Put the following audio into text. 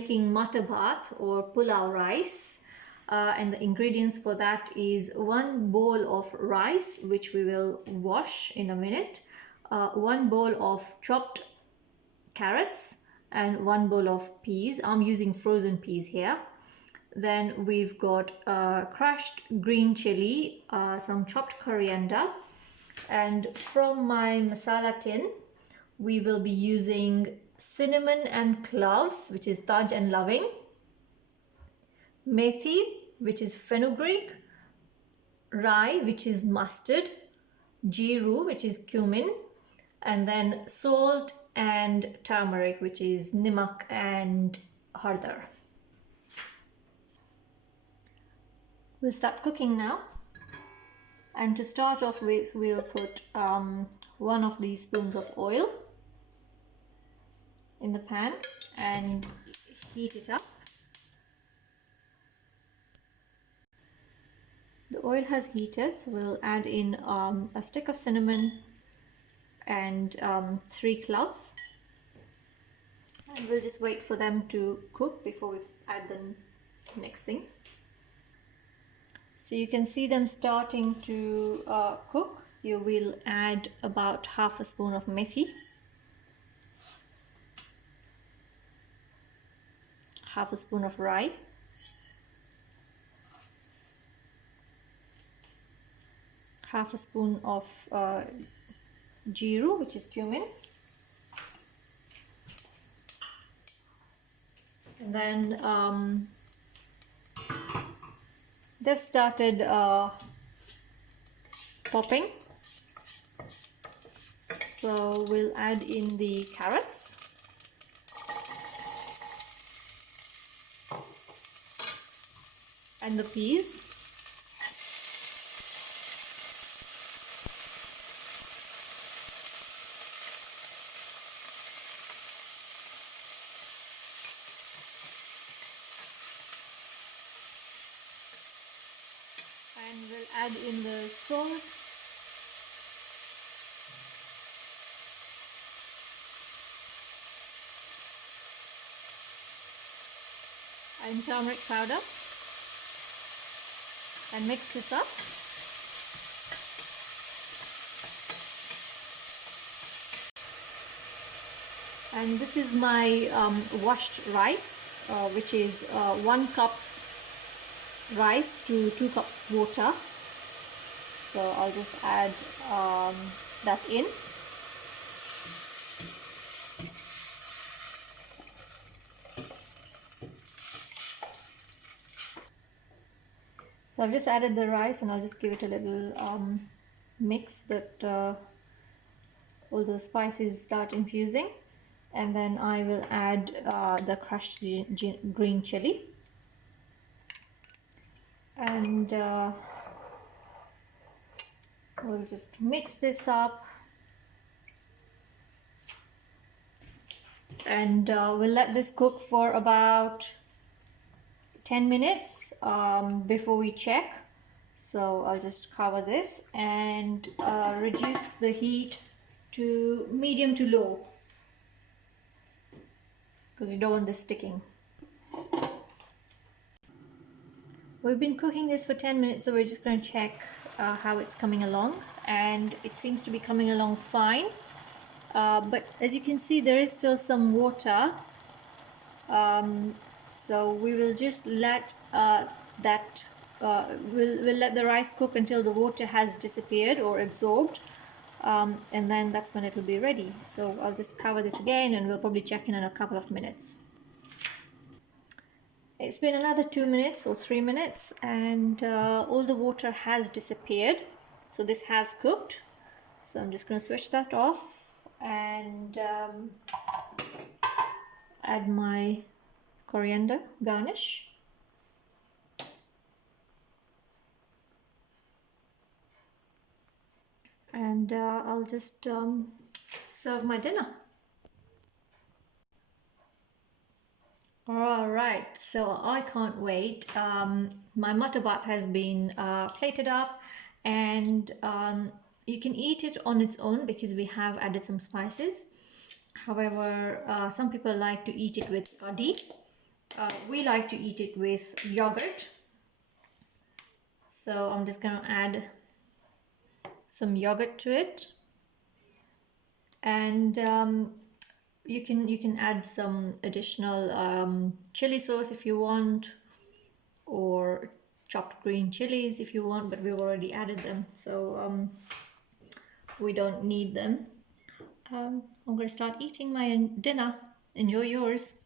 making matar bhat or pulao rice, and the ingredients for that is 1 bowl of rice, which we will wash in a minute, 1 bowl of chopped carrots, and 1 bowl of peas. I'm using frozen peas here. Then we've got crushed green chilli, some chopped coriander, and from my masala tin we will be using cinnamon and cloves, which is taj and loving, methi, which is fenugreek, rye, which is mustard, jeeru, which is cumin, and then salt and turmeric, which is nimak and hardar. We'll start cooking now, and to start off with we'll put 1 of these spoons of oil in the pan and heat it up. The oil has heated, so we'll add in a stick of cinnamon and 3 cloves, and we'll just wait for them to cook before we add the next things. So you can see them starting to cook. So we'll add about half a spoon of methi, half a spoon of rye, half a spoon of jeeru, which is cumin, and then they've started popping, so we'll add in the carrots, and the peas, and we'll add in the salt, and turmeric powder, and mix this up. And this is my washed rice, which is 1 cup rice to 2 cups water. So I'll just add that in. So I've just added the rice, and I'll just give it a little mix that all the spices start infusing, and then I will add the crushed green chili, and we'll just mix this up, and we'll let this cook for about 10 minutes before we check. So I'll just cover this and reduce the heat to medium to low, because you don't want this sticking. We've been cooking this for 10 minutes, so we're just going to check how it's coming along, and it seems to be coming along fine, but as you can see there is still some water, so we will just let we'll let the rice cook until the water has disappeared or absorbed, and then that's when it will be ready. So I'll just cover this again, and we'll probably check in a couple of minutes. It's been another 2 minutes or 3 minutes, and all the water has disappeared, so this has cooked. So I'm just going to switch that off and add my coriander garnish. And I'll just serve my dinner. Alright, so I can't wait. My matar bhat has been plated up, and you can eat it on its own because we have added some spices. However, some people like to eat it with kadhi, We like to eat it with yogurt. So I'm just gonna add some yogurt to it, and you can add some additional chili sauce if you want, or chopped green chilies if you want, but we've already added them, so we don't need them. I'm gonna start eating my dinner. Enjoy yours.